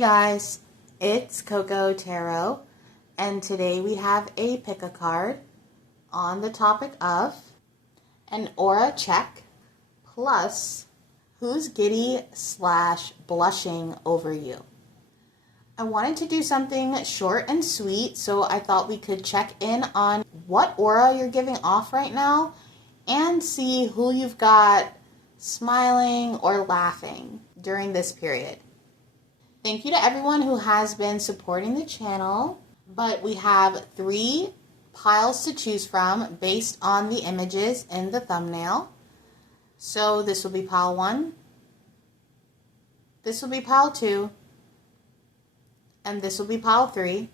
guys, it's CocoaTarot, and today we have a pick-a-card on the topic of an aura check plus who's giddy / blushing over you. I wanted to do something short and sweet, so I thought we could check in on what aura you're giving off right now and see who you've got smiling or laughing during this period. Thank you to everyone who has been supporting the channel, but we have 3 piles to choose from based on the images in the thumbnail. So this will be pile 1, this will be pile 2, and this will be pile 3,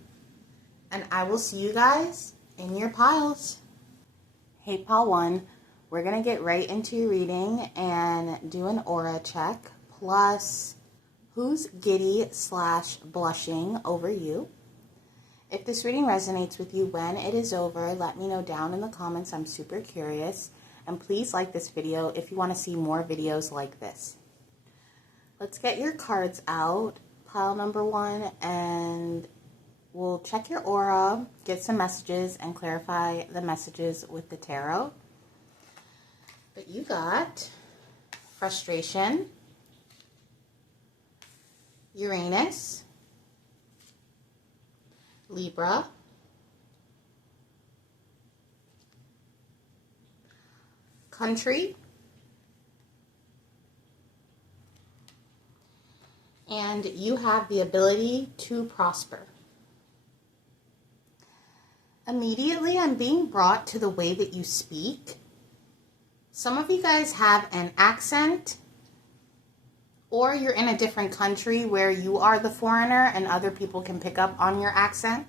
and I will see you guys in your piles. Hey pile 1, we're going to get right into your reading and do an aura check plus who's giddy / blushing over you. If this reading resonates with you when it is over, let me know down in the comments. I'm super curious. And please like this video if you want to see more videos like this. Let's get your cards out, pile number 1, and we'll check your aura, get some messages, and clarify the messages with the tarot. But you got frustration, Uranus, Libra, country, and you have the ability to prosper. Immediately, I'm being brought to the way that you speak. Some of you guys have an accent, or you're in a different country where you are the foreigner and other people can pick up on your accent.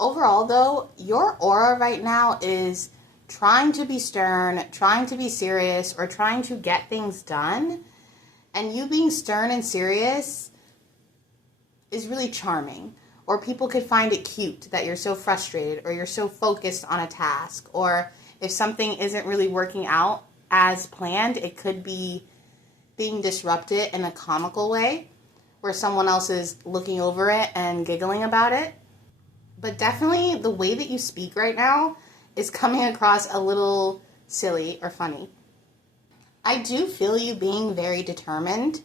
Overall, though, your aura right now is trying to be stern, trying to be serious, or trying to get things done. And you being stern and serious is really charming. Or people could find it cute that you're so frustrated or you're so focused on a task. Or if something isn't really working out as planned, it could be being disrupted in a comical way where someone else is looking over it and giggling about it. But definitely the way that you speak right now is coming across a little silly or funny. I do feel you being very determined.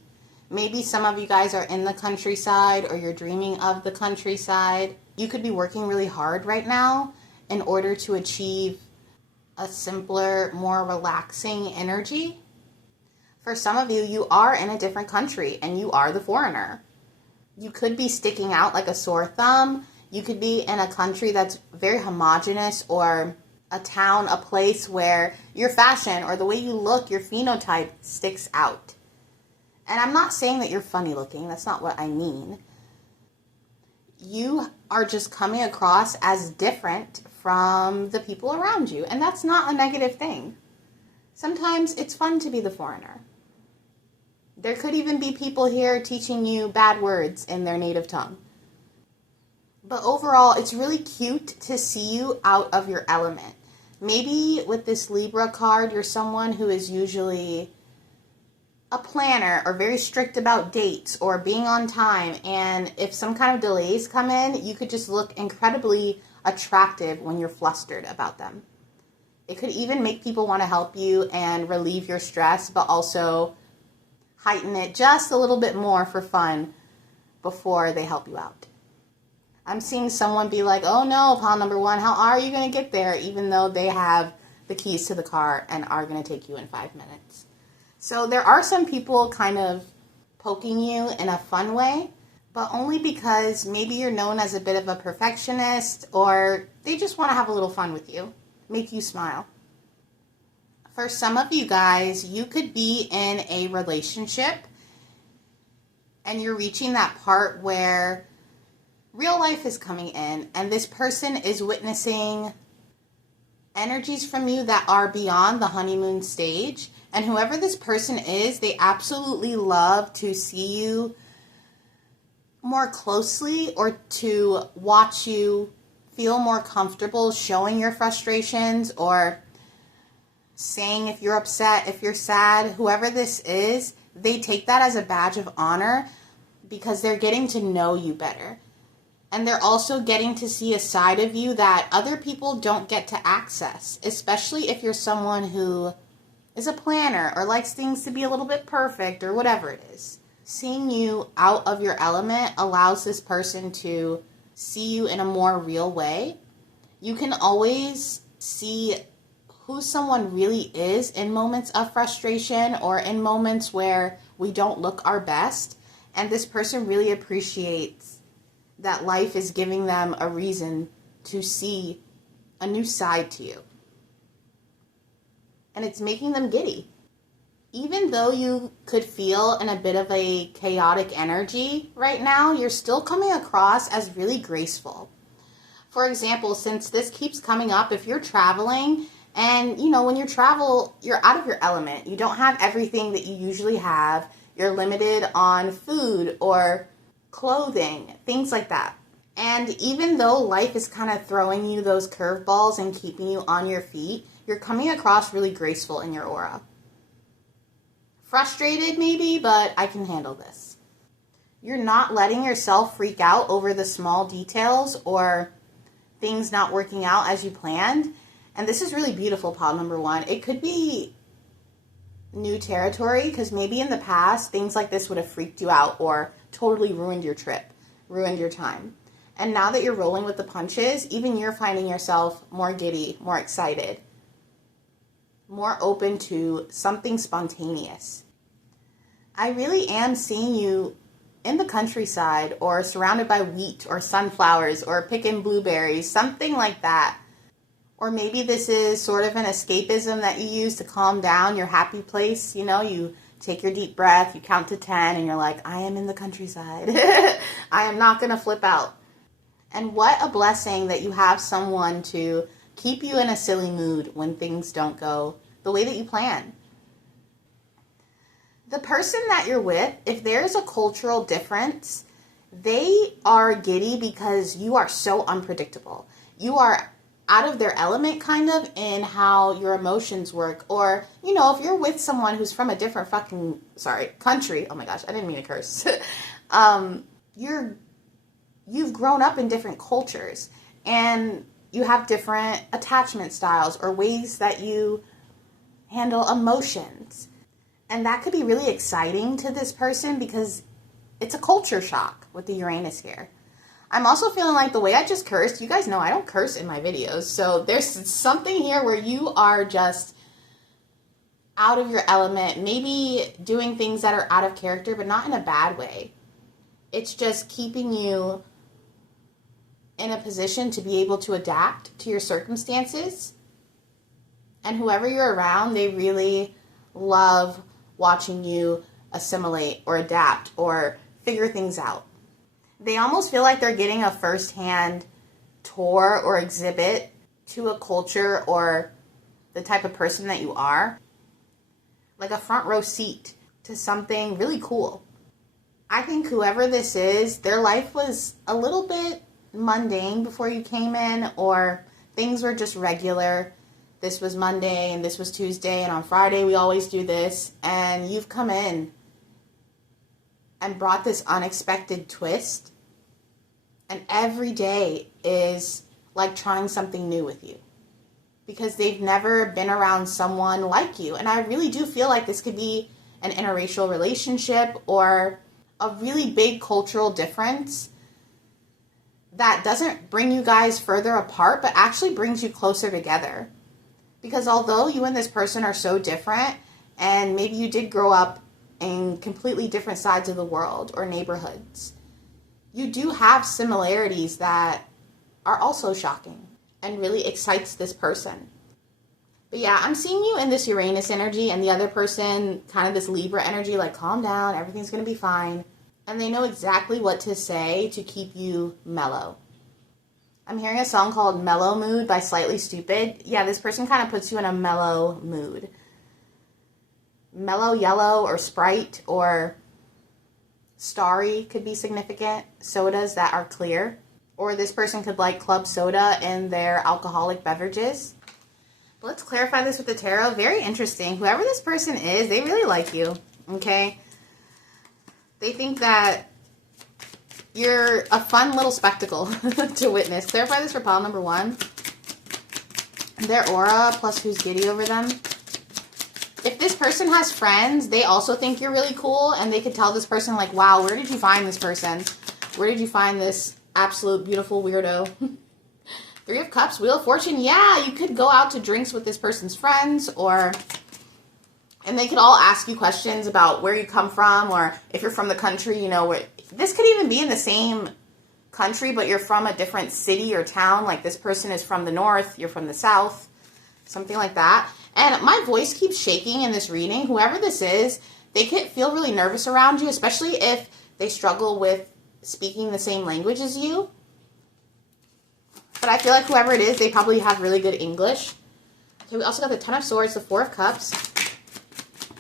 Maybe some of you guys are in the countryside or you're dreaming of the countryside. You could be working really hard right now in order to achieve a simpler, more relaxing energy. For some of you, you are in a different country and you are the foreigner. You could be sticking out like a sore thumb. You could be in a country that's very homogenous, or a town, a place where your fashion or the way you look, your phenotype sticks out. And I'm not saying that you're funny looking. That's not what I mean. You are just coming across as different from the people around you. And that's not a negative thing. Sometimes it's fun to be the foreigner. There could even be people here teaching you bad words in their native tongue. But overall, it's really cute to see you out of your element. Maybe with this Libra card, you're someone who is usually a planner or very strict about dates or being on time. And if some kind of delays come in, you could just look incredibly attractive when you're flustered about them. It could even make people want to help you and relieve your stress, but also heighten it just a little bit more for fun before they help you out. I'm seeing someone be like, oh no, pile number 1, how are you going to get there? Even though they have the keys to the car and are going to take you in 5 minutes. So there are some people kind of poking you in a fun way, but only because maybe you're known as a bit of a perfectionist, or they just want to have a little fun with you, make you smile. For some of you guys, you could be in a relationship and you're reaching that part where real life is coming in and this person is witnessing energies from you that are beyond the honeymoon stage. And whoever this person is, they absolutely love to see you more closely or to watch you feel more comfortable showing your frustrations or saying if you're upset, if you're sad. Whoever this is, they take that as a badge of honor. because they're getting to know you better. And they're also getting to see a side of you that other people don't get to access, especially if you're someone who is a planner or likes things to be a little bit perfect or whatever it is. Seeing you out of your element allows this person to see you in a more real way. You can always see who someone really is in moments of frustration or in moments where we don't look our best. And this person really appreciates that life is giving them a reason to see a new side to you. And it's making them giddy. Even though you could feel in a bit of a chaotic energy right now, you're still coming across as really graceful. For example, since this keeps coming up, if you're traveling and, when you travel, you're out of your element. You don't have everything that you usually have. You're limited on food or clothing, things like that. And even though life is kind of throwing you those curveballs and keeping you on your feet, you're coming across really graceful in your aura. Frustrated maybe, but I can handle this. You're not letting yourself freak out over the small details or things not working out as you planned. And this is really beautiful, pile number one. It could be new territory because maybe in the past things like this would have freaked you out or totally ruined your trip, ruined your time. And now that you're rolling with the punches, even you're finding yourself more giddy, more excited, more open to something spontaneous. I really am seeing you in the countryside or surrounded by wheat or sunflowers or picking blueberries, something like that. Or maybe this is sort of an escapism that you use to calm down your happy place. You take your deep breath, you count to 10, and you're like, I am in the countryside. I am not going to flip out. And what a blessing that you have someone to keep you in a silly mood when things don't go the way that you plan. The person that you're with, if there's a cultural difference, they are giddy because you are so unpredictable. You are out of their element kind of in how your emotions work. Or, if you're with someone who's from a different country. Oh my gosh, I didn't mean to curse. You've grown up in different cultures and you have different attachment styles or ways that you handle emotions. And that could be really exciting to this person because it's a culture shock with the Uranus here. I'm also feeling like the way I just cursed, you guys know I don't curse in my videos. So there's something here where you are just out of your element, maybe doing things that are out of character, but not in a bad way. It's just keeping you in a position to be able to adapt to your circumstances. And whoever you're around, they really love watching you assimilate or adapt or figure things out. They almost feel like they're getting a first-hand tour or exhibit to a culture or the type of person that you are. Like a front row seat to something really cool. I think whoever this is, their life was a little bit mundane before you came in, or things were just regular. This was Monday and this was Tuesday, and on Friday we always do this. And you've come in and brought this unexpected twist. And every day is like trying something new with you. Because they've never been around someone like you. And I really do feel like this could be an interracial relationship or a really big cultural difference that doesn't bring you guys further apart, but actually brings you closer together. Because although you and this person are so different, and maybe you did grow up in completely different sides of the world or neighborhoods, you do have similarities that are also shocking and really excites this person. But yeah, I'm seeing you in this Uranus energy and the other person kind of this Libra energy, like calm down, everything's going to be fine. And they know exactly what to say to keep you mellow. I'm hearing a song called Mellow Mood by Slightly Stupid. Yeah, this person kind of puts you in a mellow mood. Mellow yellow or Sprite or Starry could be significant. Sodas that are clear. Or this person could like club soda in their alcoholic beverages. But let's clarify this with the tarot. Very interesting. Whoever this person is, they really like you. Okay? They think that you're a fun little spectacle to witness. Clarify this for pile number 1. Their aura plus who's giddy over them. If this person has friends, they also think you're really cool, and they could tell this person, like, wow, where did you find this person? Where did you find this absolute beautiful weirdo? 3 of Cups, Wheel of Fortune. Yeah, you could go out to drinks with this person's friends, and they could all ask you questions about where you come from, or if you're from the country, you know, this could even be in the same country, but you're from a different city or town. Like this person is from the north, you're from the south, something like that. And my voice keeps shaking in this reading. Whoever this is, they could feel really nervous around you, especially if they struggle with speaking the same language as you. But I feel like whoever it is, they probably have really good English. Okay, we also got the 10 of Swords, the 4 of Cups.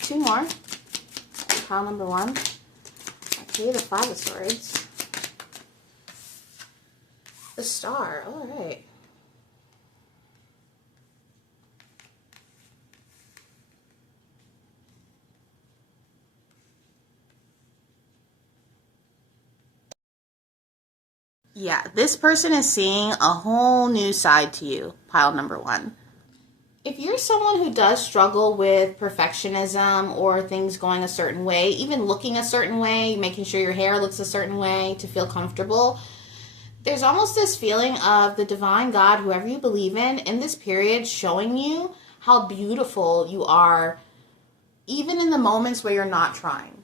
2 more. Pile number 1. Okay, the 5 of Swords. The Star. All right. Yeah, this person is seeing a whole new side to you, pile number 1. If you're someone who does struggle with perfectionism or things going a certain way, even looking a certain way, making sure your hair looks a certain way to feel comfortable, there's almost this feeling of the divine God, whoever you believe in this period, showing you how beautiful you are, even in the moments where you're not trying.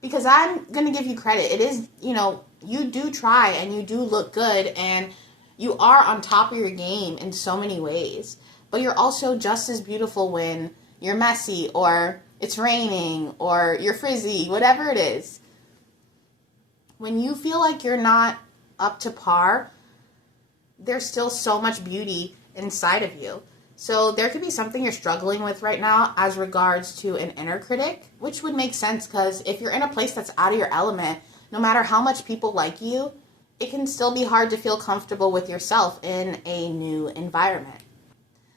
Because I'm going to give you credit. It is, you know, you do try and you do look good and you are on top of your game in so many ways. But you're also just as beautiful when you're messy or it's raining or you're frizzy, whatever it is. When you feel like you're not up to par, there's still so much beauty inside of you. So there could be something you're struggling with right now as regards to an inner critic, which would make sense because if you're in a place that's out of your element, no matter how much people like you, it can still be hard to feel comfortable with yourself in a new environment.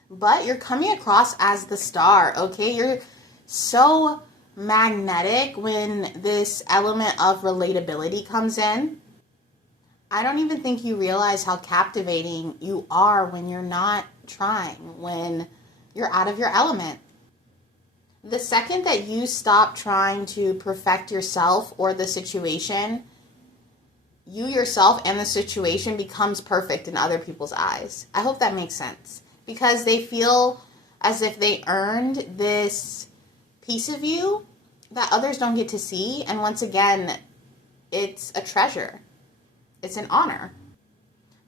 But you're coming across as the Star, okay? You're so magnetic when this element of relatability comes in. I don't even think you realize how captivating you are when you're not trying, when you're out of your element. The second that you stop trying to perfect yourself or the situation, you yourself and the situation becomes perfect in other people's eyes. I hope that makes sense. Because they feel as if they earned this piece of you that others don't get to see. And once again, it's a treasure. It's an honor.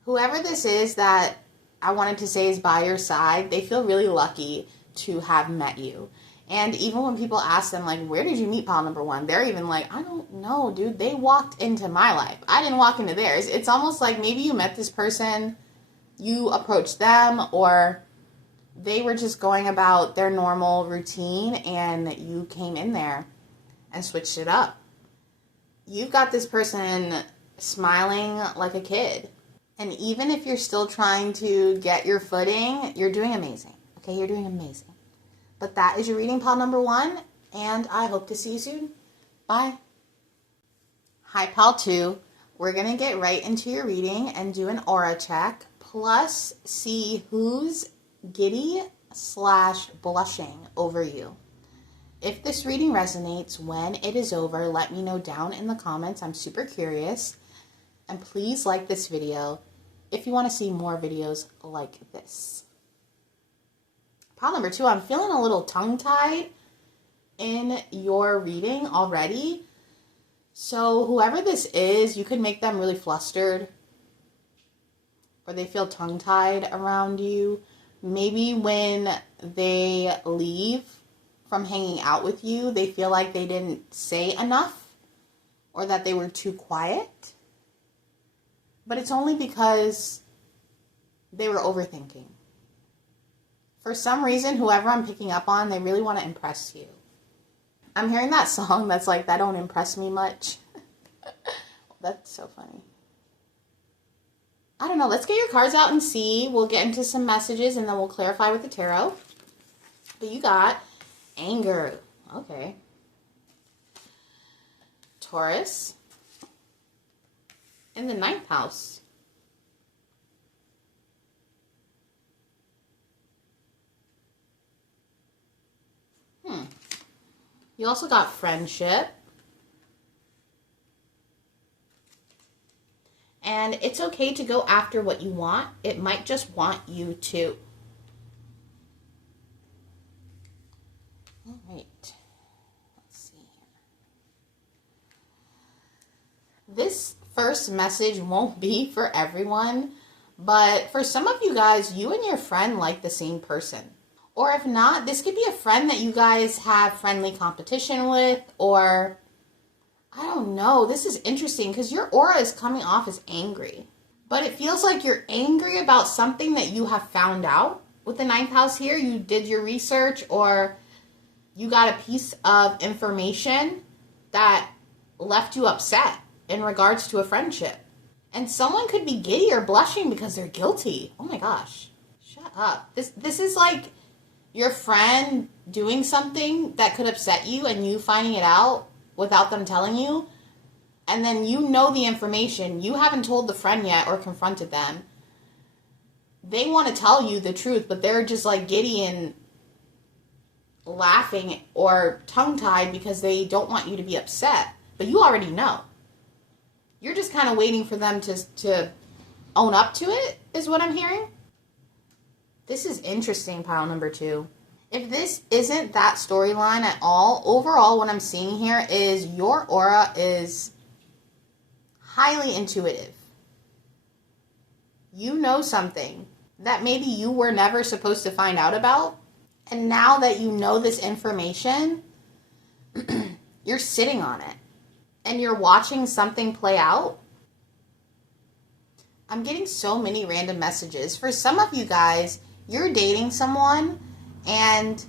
Whoever this is that I wanted to say is by your side, they feel really lucky to have met you. And even when people ask them, like, where did you meet pile number 1? They're even like, I don't know, dude. They walked into my life. I didn't walk into theirs. It's almost like maybe you met this person, you approached them, or they were just going about their normal routine and you came in there and switched it up. You've got this person smiling like a kid. And even if you're still trying to get your footing, you're doing amazing. Okay, you're doing amazing. But that is your reading, pile number 1, and I hope to see you soon. Bye. Hi, pile 2. We're going to get right into your reading and do an aura check, plus see who's giddy / blushing over you. If this reading resonates, when it is over, let me know down in the comments. I'm super curious. And please like this video if you want to see more videos like this. Pile number 2, I'm feeling a little tongue-tied in your reading already. So whoever this is, you could make them really flustered, or they feel tongue-tied around you. Maybe when they leave from hanging out with you, they feel like they didn't say enough or that they were too quiet. But it's only because they were overthinking. For some reason, whoever I'm picking up on, they really want to impress you. I'm hearing that song that's like, that don't impress me much. That's so funny. I don't know. Let's get your cards out and see. We'll get into some messages and then we'll clarify with the tarot. But you got anger. Okay. Taurus. in the 9th house. You also got friendship. And it's okay to go after what you want. It might just want you to. All right. Let's see here. This first message won't be for everyone, but for some of you guys, you and your friend like the same person. Or if not, this could be a friend that you guys have friendly competition with, or I don't know. This is interesting because your aura is coming off as angry. But it feels like you're angry about something that you have found out. With the 9th house here, you did your research or you got a piece of information that left you upset in regards to a friendship. And someone could be giddy or blushing because they're guilty. Oh my gosh. Shut up. This is like your friend doing something that could upset you and you finding it out without them telling you. And then you know the information. You haven't told the friend yet or confronted them. They want to tell you the truth, but they're just like giddy and laughing or tongue-tied because they don't want you to be upset. But you already know. You're just kind of waiting for them to own up to it, is what I'm hearing. This is interesting, pile number 2. If this isn't that storyline at all, overall what I'm seeing here is your aura is highly intuitive. You know something that maybe you were never supposed to find out about. And now that you know this information, you're sitting on it. And you're watching something play out. I'm getting so many random messages. For some of you guys, you're dating someone and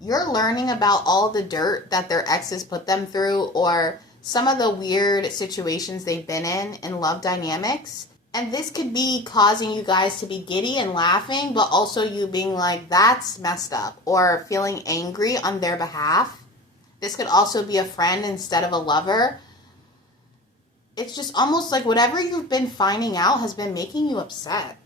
you're learning about all the dirt that their exes put them through or some of the weird situations they've been in love dynamics. And this could be causing you guys to be giddy and laughing, but also you being like, that's messed up, or feeling angry on their behalf. This could also be a friend instead of a lover. It's just almost like whatever you've been finding out has been making you upset.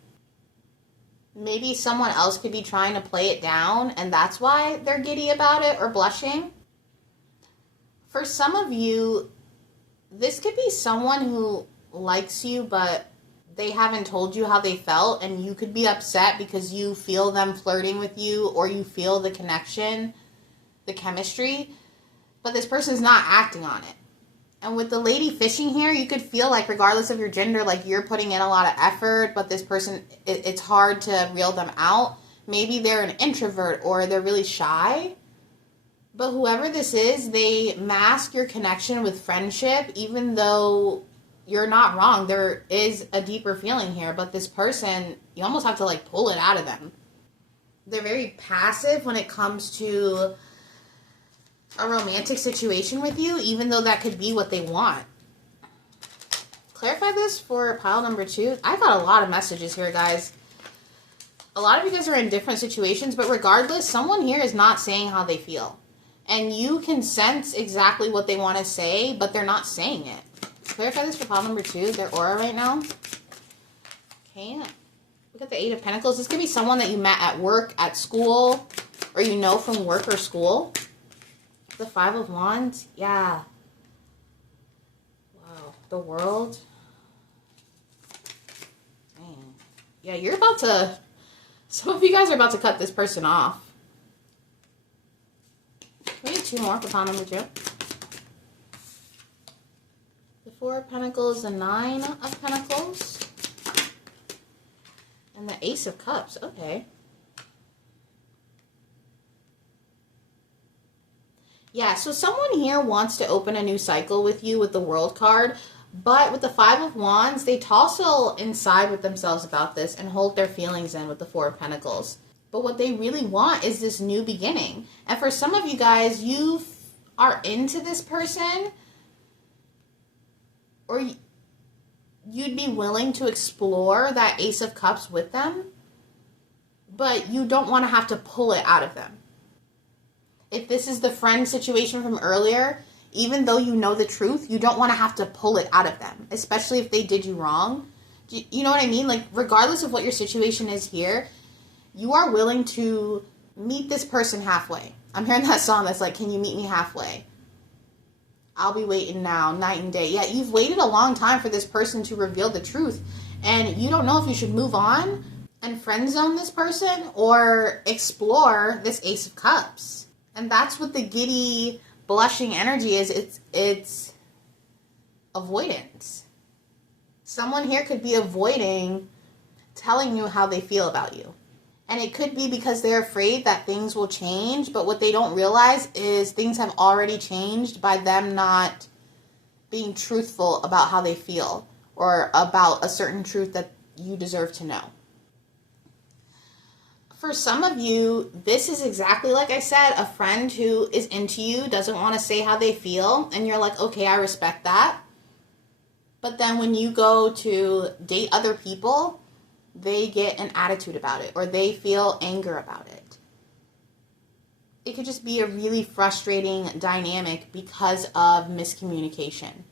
Maybe someone else could be trying to play it down, and that's why they're giddy about it or blushing. For some of you, this could be someone who likes you, but they haven't told you how they felt, and you could be upset because you feel them flirting with you, or you feel the connection, the chemistry, but this person's not acting on it. And with the lady fishing here, you could feel like regardless of your gender, like you're putting in a lot of effort, but this person, it's hard to reel them out. Maybe they're an introvert or they're really shy. But whoever this is, they mask your connection with friendship, even though you're not wrong. There is a deeper feeling here, but this person, you almost have to like pull it out of them. They're very passive when it comes to a romantic situation with you, even though that could be what they want. Clarify this for pile number 2. I got a lot of messages here, guys. A lot of you guys are in different situations, but regardless, someone here is not saying how they feel. And you can sense exactly what they want to say, but they're not saying it. Clarify this for pile number 2, their aura right now. Okay, look at the 8 of Pentacles. This could be someone that you met at work, at school, or you know from work or school. The 5 of Wands, yeah. Wow, the World. Dang. Yeah, you're about to, some of you guys are about to cut this person off. We need 2 more for pile number 2. The 4 of Pentacles, the 9 of Pentacles, and the Ace of Cups, okay. Yeah, so someone here wants to open a new cycle with you with the World card, but with the 5 of Wands, they tussle inside with themselves about this and hold their feelings in with the 4 of Pentacles. But what they really want is this new beginning. And for some of you guys, you are into this person, or you'd be willing to explore that Ace of Cups with them, but you don't want to have to pull it out of them. If this is the friend situation from earlier, even though you know the truth, you don't want to have to pull it out of them, especially if they did you wrong. You know what I mean? Like, regardless of what your situation is here, you are willing to meet this person halfway. I'm hearing that song that's like, can you meet me halfway? I'll be waiting now, night and day. Yeah, you've waited a long time for this person to reveal the truth, and you don't know if you should move on and friend zone this person or explore this Ace of Cups. And that's what the giddy, blushing energy is. It's avoidance. Someone here could be avoiding telling you how they feel about you. And it could be because they're afraid that things will change, but what they don't realize is things have already changed by them not being truthful about how they feel or about a certain truth that you deserve to know. For some of you, this is exactly like I said, a friend who is into you, doesn't want to say how they feel, and you're like, okay, I respect that. But then when you go to date other people, they get an attitude about it, or they feel anger about it. It could just be a really frustrating dynamic because of miscommunication.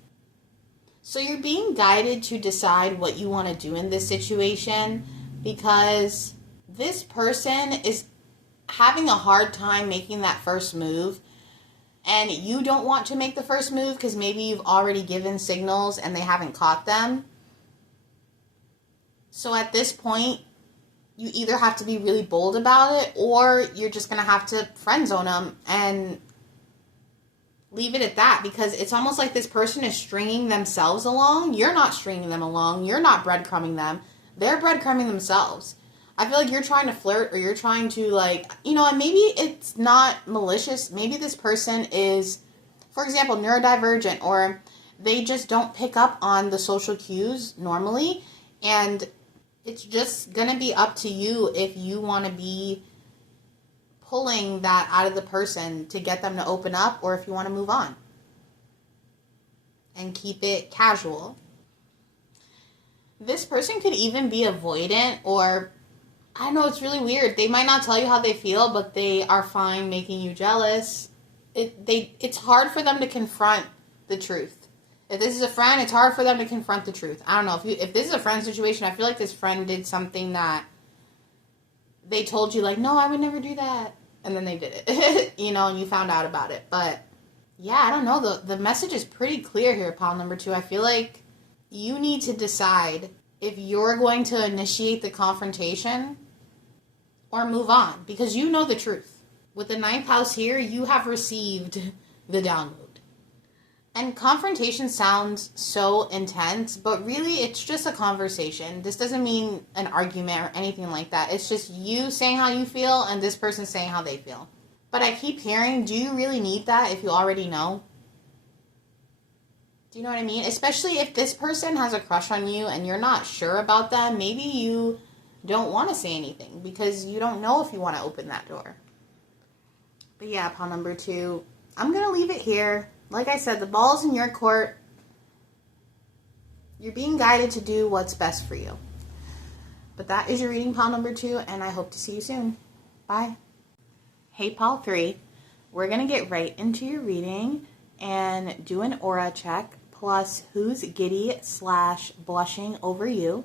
So you're being guided to decide what you want to do in this situation, because this person is having a hard time making that first move, and you don't want to make the first move because maybe you've already given signals and they haven't caught them. So at this point, you either have to be really bold about it, or you're just going to have to friend zone them and leave it at that, because it's almost like this person is stringing themselves along. You're not stringing them along. You're not breadcrumbing them. They're breadcrumbing themselves. I feel like you're trying to flirt, or you're trying to, like, you know, and maybe it's not malicious. Maybe this person is, for example, neurodivergent, or they just don't pick up on the social cues normally, and it's just going to be up to you if you want to be pulling that out of the person to get them to open up, or if you want to move on and keep it casual. This person could even be avoidant, or I don't know, it's really weird. They might not tell you how they feel, but they are fine making you jealous. It's hard for them to confront the truth. If this is a friend, it's hard for them to confront the truth. I don't know. If this is a friend situation, I feel like this friend did something that they told you, like, no, I would never do that. And then they did it, you know, and you found out about it. But, yeah, I don't know. The message is pretty clear here, pile number 2. I feel like you need to decide if you're going to initiate the confrontation or move on, because you know the truth. With the 9th house here, you have received the download. And confrontation sounds so intense, but really it's just a conversation. This doesn't mean an argument or anything like that. It's just you saying how you feel and this person saying how they feel. But I keep hearing, do you really need that if you already know? Do you know what I mean? Especially if this person has a crush on you and you're not sure about them, maybe you don't want to say anything because you don't know if you want to open that door. But yeah, pile number 2, I'm going to leave it here. Like I said, the ball's in your court. You're being guided to do what's best for you. But that is your reading, pile number 2, and I hope to see you soon. Bye. Hey, pile 3. We're going to get right into your reading and do an aura check, plus who's giddy / blushing over you.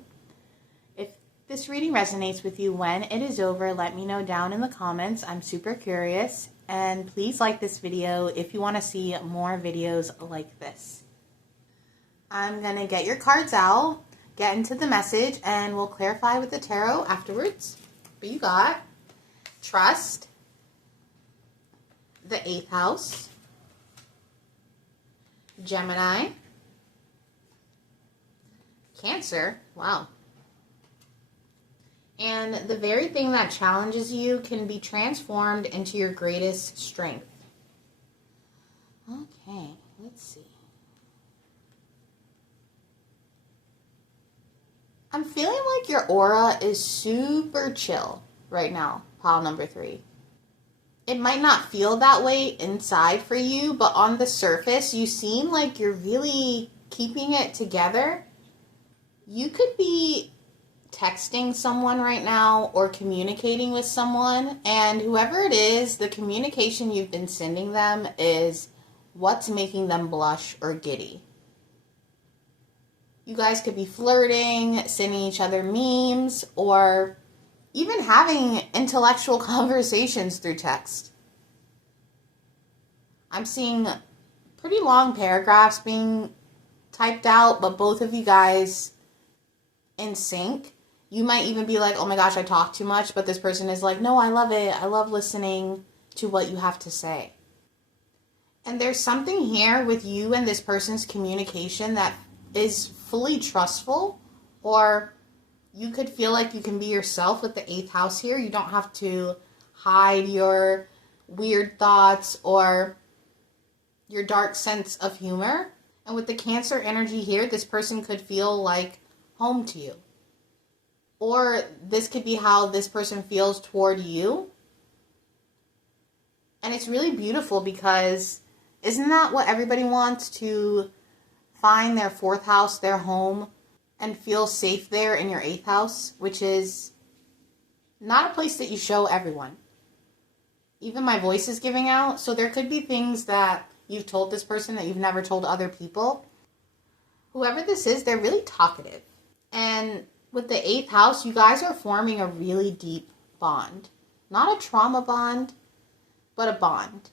If this reading resonates with you when it is over, let me know down in the comments. I'm super curious. And please like this video if you want to see more videos like this. I'm going to get your cards out, get into the message, and we'll clarify with the tarot afterwards. But you got trust, the 8th house, Gemini, Cancer, wow. And the very thing that challenges you can be transformed into your greatest strength. Okay, let's see. I'm feeling like your aura is super chill right now, pile number 3. It might not feel that way inside for you, but on the surface, you seem like you're really keeping it together. You could be texting someone right now or communicating with someone, and whoever it is, the communication you've been sending them is what's making them blush or giddy. You guys could be flirting, sending each other memes, or even having intellectual conversations through text. I'm seeing pretty long paragraphs being typed out, but both of you guys in sync. You might even be like, oh my gosh, I talk too much, but this person is like, no, I love it. I love listening to what you have to say. And there's something here with you and this person's communication that is fully trustful, or you could feel like you can be yourself with the 8th house here. You don't have to hide your weird thoughts or your dark sense of humor. And with the Cancer energy here, this person could feel like home to you. Or this could be how this person feels toward you. And it's really beautiful because isn't that what everybody wants? To find their 4th house, their home, and feel safe there in your 8th house, which is not a place that you show everyone. Even my voice is giving out. So there could be things that you've told this person that you've never told other people. Whoever this is, they're really talkative. And with the 8th house, you guys are forming a really deep bond. Not a trauma bond, but a bond.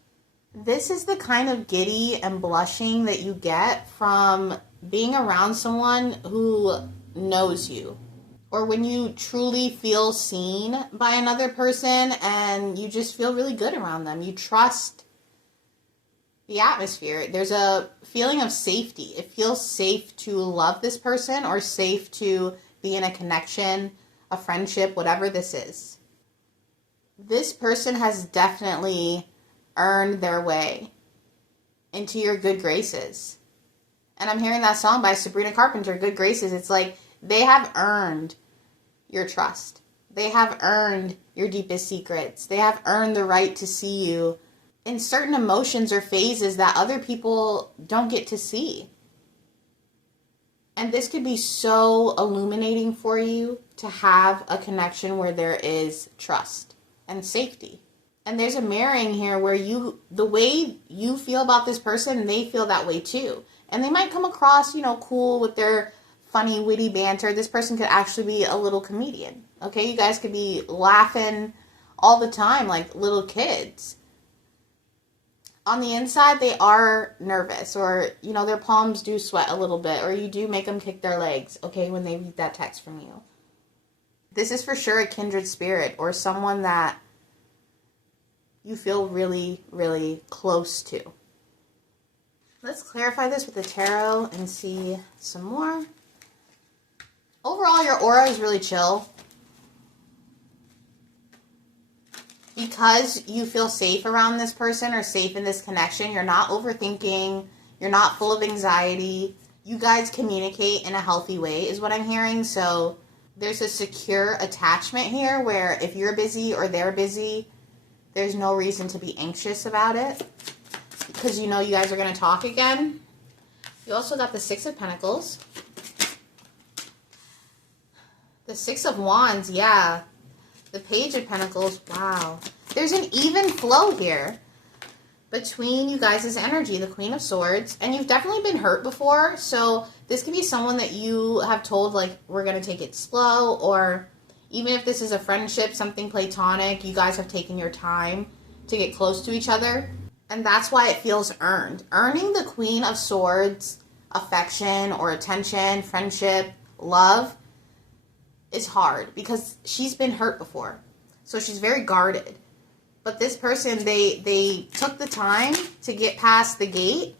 This is the kind of giddy and blushing that you get from being around someone who knows you. Or when you truly feel seen by another person and you just feel really good around them. You trust the atmosphere. There's a feeling of safety. It feels safe to love this person or safe to be in a connection, a friendship, whatever this is. This person has definitely earned their way into your good graces. And I'm hearing that song by Sabrina Carpenter, Good Graces. It's like they have earned your trust. They have earned your deepest secrets. They have earned the right to see you in certain emotions or phases that other people don't get to see. And this could be so illuminating for you to have a connection where there is trust and safety. And there's a mirroring here where the way you feel about this person, they feel that way too. And they might come across, cool with their funny, witty banter. This person could actually be a little comedian. Okay, you guys could be laughing all the time like little kids. On the inside, they are nervous, or, their palms do sweat a little bit, or you do make them kick their legs, okay, when they read that text from you. This is for sure a kindred spirit, or someone that you feel really, really close to. Let's clarify this with the tarot and see some more. Overall, your aura is really chill. Because you feel safe around this person or safe in this connection, you're not overthinking, you're not full of anxiety. You guys communicate in a healthy way is what I'm hearing. So there's a secure attachment here where if you're busy or they're busy, there's no reason to be anxious about it because you guys are going to talk again. You also got the 6 of Pentacles. The 6 of Wands, yeah. The Page of Pentacles, wow. There's an even flow here between you guys' energy, the Queen of Swords. And you've definitely been hurt before. So this could be someone that you have told, like, we're going to take it slow. Or even if this is a friendship, something platonic, you guys have taken your time to get close to each other. And that's why it feels earned. Earning the Queen of Swords affection or attention, friendship, love is hard because she's been hurt before. So she's very guarded. But this person, they took the time to get past the gate.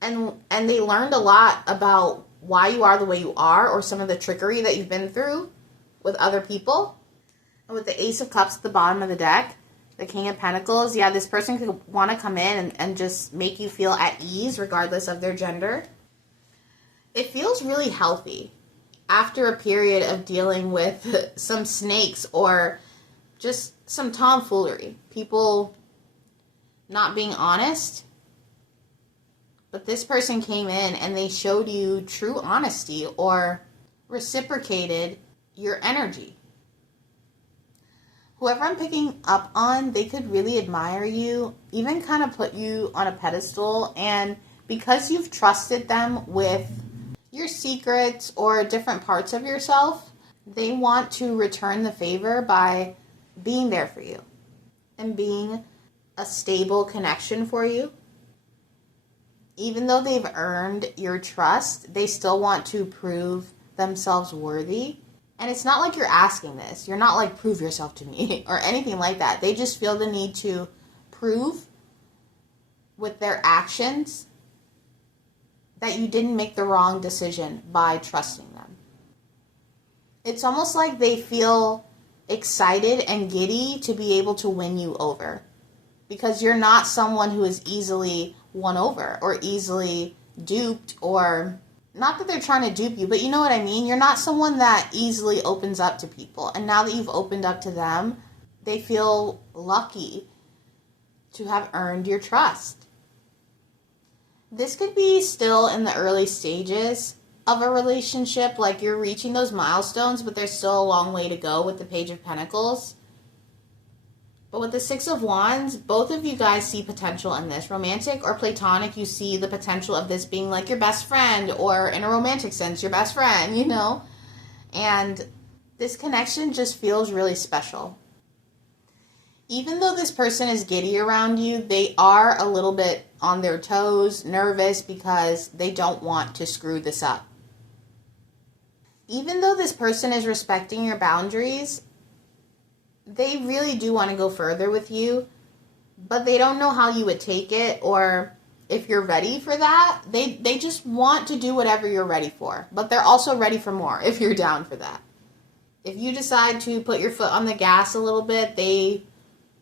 And they learned a lot about why you are the way you are, or some of the trickery that you've been through with other people. And with the Ace of Cups at the bottom of the deck, the King of Pentacles, yeah, this person could want to come in and just make you feel at ease regardless of their gender. It feels really healthy after a period of dealing with some snakes or just some tomfoolery. People not being honest. But this person came in and they showed you true honesty or reciprocated your energy. Whoever I'm picking up on, they could really admire you, even kind of put you on a pedestal. And because you've trusted them with your secrets or different parts of yourself, they want to return the favor by being there for you and being a stable connection for you. Even though they've earned your trust, they still want to prove themselves worthy. And it's not like you're asking this. You're not like, prove yourself to me or anything like that. They just feel the need to prove with their actions that you didn't make the wrong decision by trusting them. It's almost like they feel excited and giddy to be able to win you over, because you're not someone who is easily won over or easily duped, or not that they're trying to dupe you, but you know what I mean? You're not someone that easily opens up to people. And now that you've opened up to them, they feel lucky to have earned your trust. This could be still in the early stages of a relationship, like you're reaching those milestones, but there's still a long way to go with the Page of Pentacles. But with the Six of Wands, both of you guys see potential in this. Romantic or platonic, you see the potential of this being like your best friend, or in a romantic sense, your best friend, you know? And this connection just feels really special. Even though this person is giddy around you, they are a little bit on their toes, nervous, because they don't want to screw this up. Even though this person is respecting your boundaries, they really do want to go further with you, but they don't know how you would take it or if you're ready for that. They just want to do whatever you're ready for, but they're also ready for more if you're down for that. If you decide to put your foot on the gas a little bit, they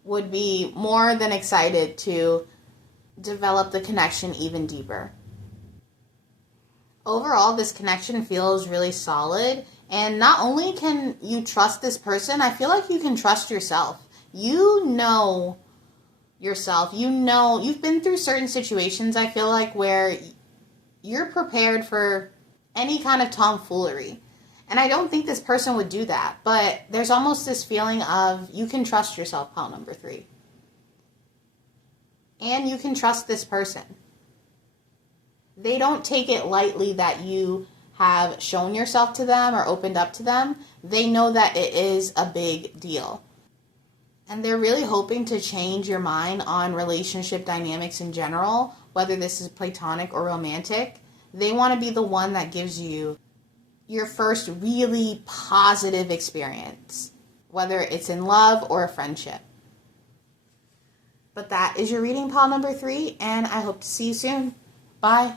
would be more than excited to develop the connection even deeper. Overall, this connection feels really solid. And not only can you trust this person, I feel like you can trust yourself. You know yourself. You know, you've been through certain situations, I feel like, where you're prepared for any kind of tomfoolery. And I don't think this person would do that. But there's almost this feeling of you can trust yourself, pile number 3. And you can trust this person. They don't take it lightly that you have shown yourself to them or opened up to them. They know that it is a big deal. And they're really hoping to change your mind on relationship dynamics in general, whether this is platonic or romantic. They want to be the one that gives you your first really positive experience, whether it's in love or a friendship. But that is your reading, pile number 3, and I hope to see you soon. Bye.